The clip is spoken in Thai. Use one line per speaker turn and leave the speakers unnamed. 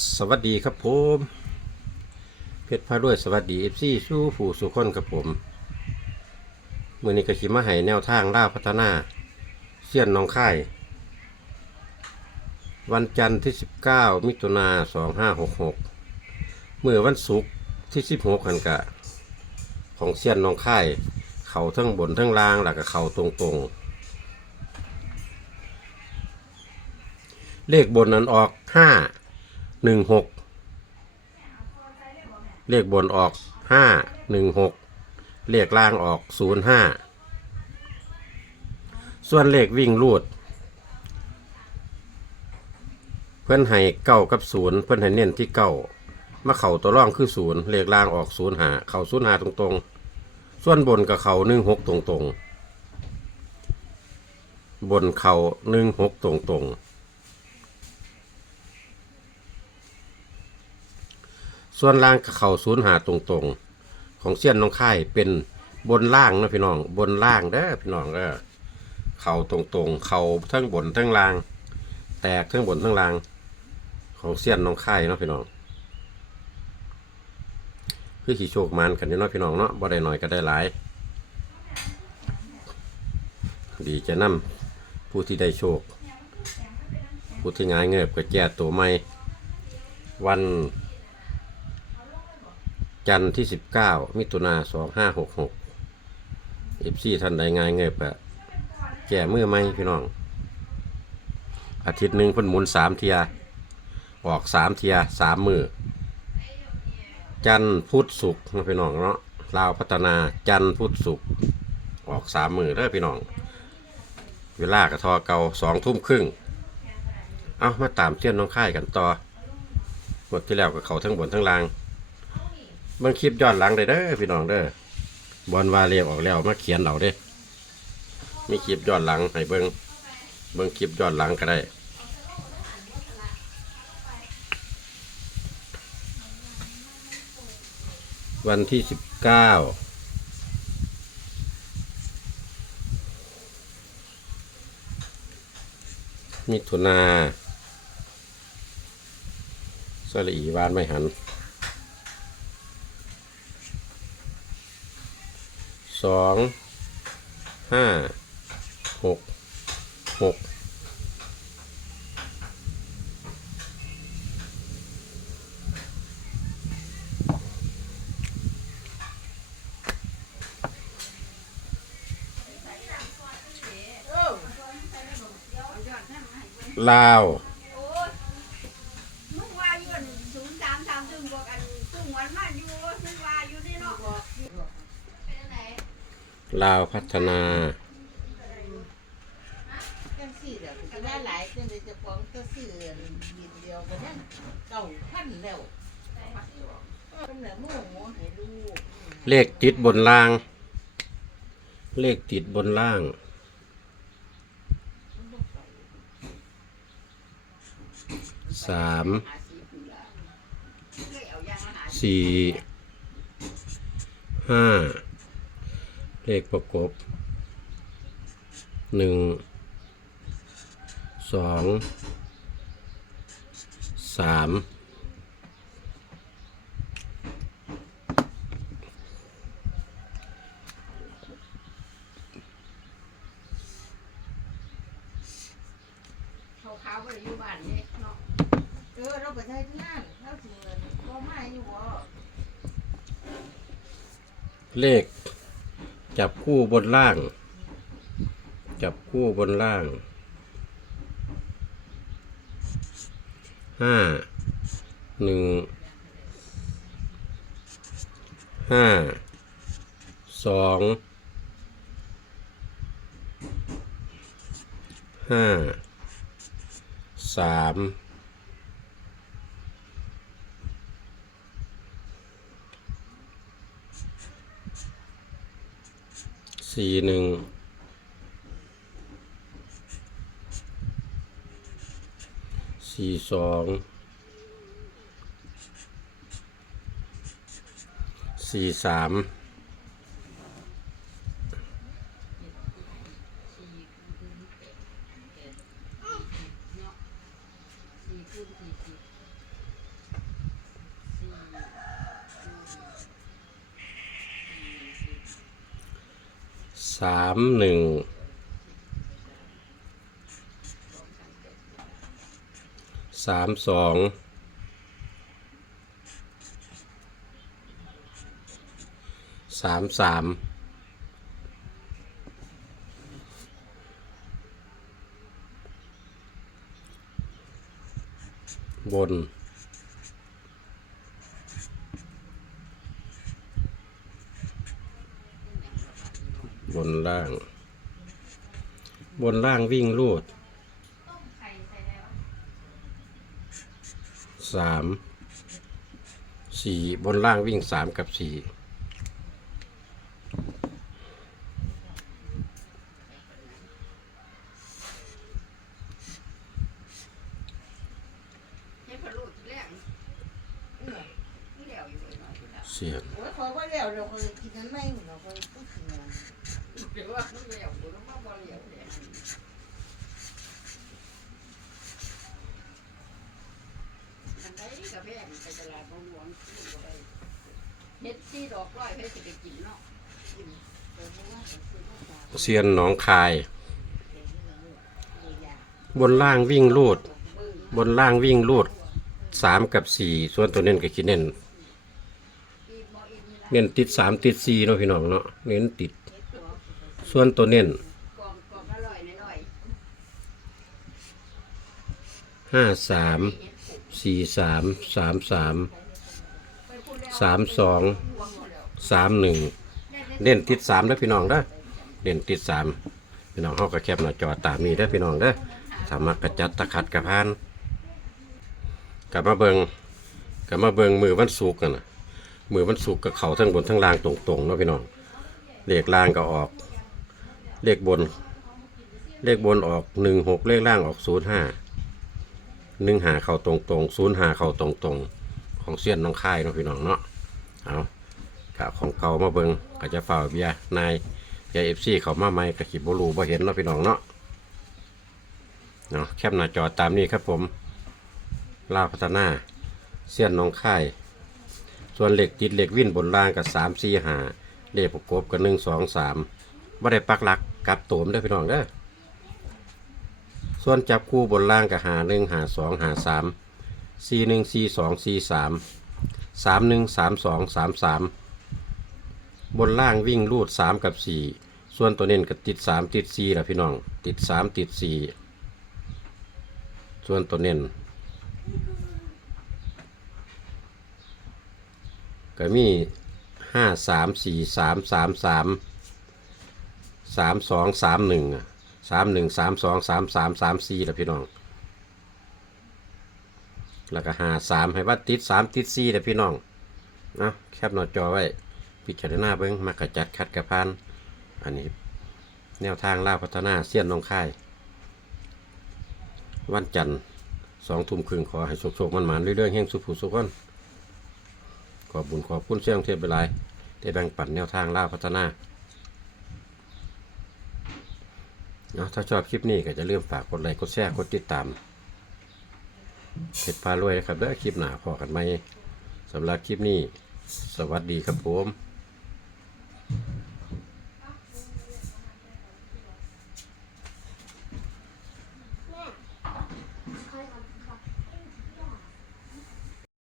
สวัสดีครับผมเพชรพาด้วยสวัสดีเอฟซีสู้ผู้สุขคนครับผมเมื่อนี้ก็ขีมาให้แนวทางล่าพัฒนาเสี้ยนน้องค่าย วันจันทร์ที่ 19 มิถุนา2566เมื่อวันศุกร์ที่ 16กันกะ ของเสี้ยนน้องค่าย เขาทั้งบนทั้งล่างหลักกับเขาตรงตรงเลขบนนั้นออกห้า หนึ่งหกเลขบนออกห้าหนึ่งหกเลขล่างออกศูนย์ห้าส่วนเลขวิ่งรูด เพื่อนให้เก้ากับศูนย์เพื่อนให้เน้นที่เก้ามาเข่าตัวร่องคือศูนย์เลขล่างออกศูนย์หาเข่าศูนย์หาตรงๆ ส่วนบนกับเข่าหนึ่งหกตรงๆ บนเข่าหนึ่งหกตรงๆ ส่วนล่างเข่าศูนย์หาตรงๆ ของเสี้ยนน้องค่ายเป็นบนล่างนะพี่น้อง บนล่างเด้อพี่น้องเด้อเข่าตรงๆ เข่าทั้งบนทั้งล่าง แตกทั้งบนทั้งล่าง ของเสี้ยนน้องค่ายเนาะพี่น้องคือขี่โชคมันกันเนาะพี่น้องเนาะบ่ได้หน่อยก็ได้หลาย ดีจะนำผู้ที่ได้โชค ผู้ที่งายเงือบก็แก้ตัวใหม่วัน จันทร์ที่ 19 มิถุนา2566 FC ท่านใดงานเงยปะแก่เมื่อไหมพี่น้อง อาทิตย์หนึ่งพันมุนสามเทีย ออกสามเทียสามมือ จันพุทธสุขนะพี่น้องเนาะลาวพัฒนาจันพุทธสุข ออกสามมือเด้อพี่น้อง เวลากระทอเก่าสองทุ่มครึ่ง เอามาตามเที่ยนน้องค่ายกันต่อหมดที่แล้วกับเขาทั้งบนทั้งล่าง เบิ่งคลิปยอดหลังเลยเด้อพี่น้องเด้อบอลวาเลียออกแล้วมาเขียนเอาเด้ มีคลิปยอดหลังให้เบิ้งเบิ้งคลิปยอดหลังก็ได้วันที่สิบเก้ามิถุนาสลีวานไม่หัน สองห้าหกหกลาว ลาวพัฒนา
เลาจิเล
ขติดบนล่าง เลขติดบนล่าง สาม สี่ ห้า เลขประกบหนึ่งสองสาม
เขาไปอยู่บ้านเล็เนาะ
เออเราไปใช้ที่นั่นเราถึงเงินก็ไม่อยู่บ่
เลข จับคู่บนล่าง จับคู่บนล่างห้าหนึ่งห้าสองห้าสาม สี่หนึ่งสี่สองสี่สาม
สา
มหนึ่งสามสองสามสามบน นล่าง บนล่างวิ่งรูดสามสี่บนล่างวิ่งสามกับสี่
ให้พะลูกแรงเลี้ยวอยู่เลยเนาะ
เสียง
โอ้ยขอว่าแล้วเราเคยกินนั้นไม่ เซี
ยน
หนองคาย บนล่างวิ่งลูด บนล่างวิ่งลูดสามกับสี่ส่วนตัวเน้นกับคิดเน้นเน้นติดสามติดสี่เนาะพี่น้องเนาะเน้นติด ส่วนตัวเน้น
กล่องกล่องอร่อยน้อย
ห้าสาม
ๆเฮ็ดผูก
สี่สามสามสาม
ไปพูดแล้ว
สามสอง
ห่วงหมดแล้ว
สามหนึ่งเน้นติดสามเด้อพี่น้องเด้อเน้นติดสามพี่น้องเขาก็แคบหน้าจอตามนี้เด้อพี่น้องเด้อสามารถกระจัดตะขัดกระพานกลับมาเบิงกลับมาเบิงมือวันศุกร์กันนะมือวันศุกร์กับเขาทั้งบนทั้งล่างตรงๆเนาะพี่น้องเลขล่างก็ออก เลขบน เลขบนออกหนึ่งหกเลขล่างออกศูนย์ห้าหนึ่งหาเข่าตรงๆศูนย์หาเข่าตรงๆของเสี้ยนน้องค่ายเนาะพี่น้องเนาะเอากะของเก่ามาเบิงก็จะฝ่าเบียร์นายยาเอฟซีเขามาใหม่กะขีบรูบ่เห็นเนาะพี่น้องเนาะเนาะแคปหน้าจอตามนี้ครับผมลาวพัฒนาเสี้ยนน้องค่าย ส่วนเหล็กติดเหล็กวิ่นบนล่างกับสามสี่หาเลขประกบกับหนึ่งสองสามบ่ได้ปักหลัก กลับโตมได้พี่น้องเด้อส่วนจับคู่บนล่างกับหาหนึ่งหาสองหาสามสี่หนึ่งสี่สองสี่สามสามหนึ่งสามสองสามสามบนล่างวิ่งรูดสามกับสี่ส่วนตัวเน้นกับติดสามติดสี่ละพี่น้อง ติดสามติดสี่ส่วนตัวเน้นก็มีห้าสามสี่สามสามสาม สามสองสามหนึ่งสามหนึ่งสามสองสามสามสามสี่ละพี่น้อง แล้วก็หาสามให้ว่าติดสามติดสี่ละพี่น้องนะแคบหน้าจอไว้ พิจารณาเบิ้งมากระจัดคัดกระพานอันนี้ แนวทางล่าพัฒนาเสี้ยนน้องค่าย วันจันทร์สองทุ่มครึ่งขอให้โชคๆมันหมันเรื่อยๆแห่งสุขผู้สุขคนขอบบุญขอบคุณเสี่ยงเทพเวลายได้แบ่งปันแนวทางล่าพัฒนา เนาะถ้าชอบคลิปนี้ก็จะเริ่อมฝากกดไลค์กดแชร์กดติดตามเพชรพารวยนะครับแล้วคลิปหน้าพอกันไหมสำหรับคลิปนี้ สวัสดีครับผม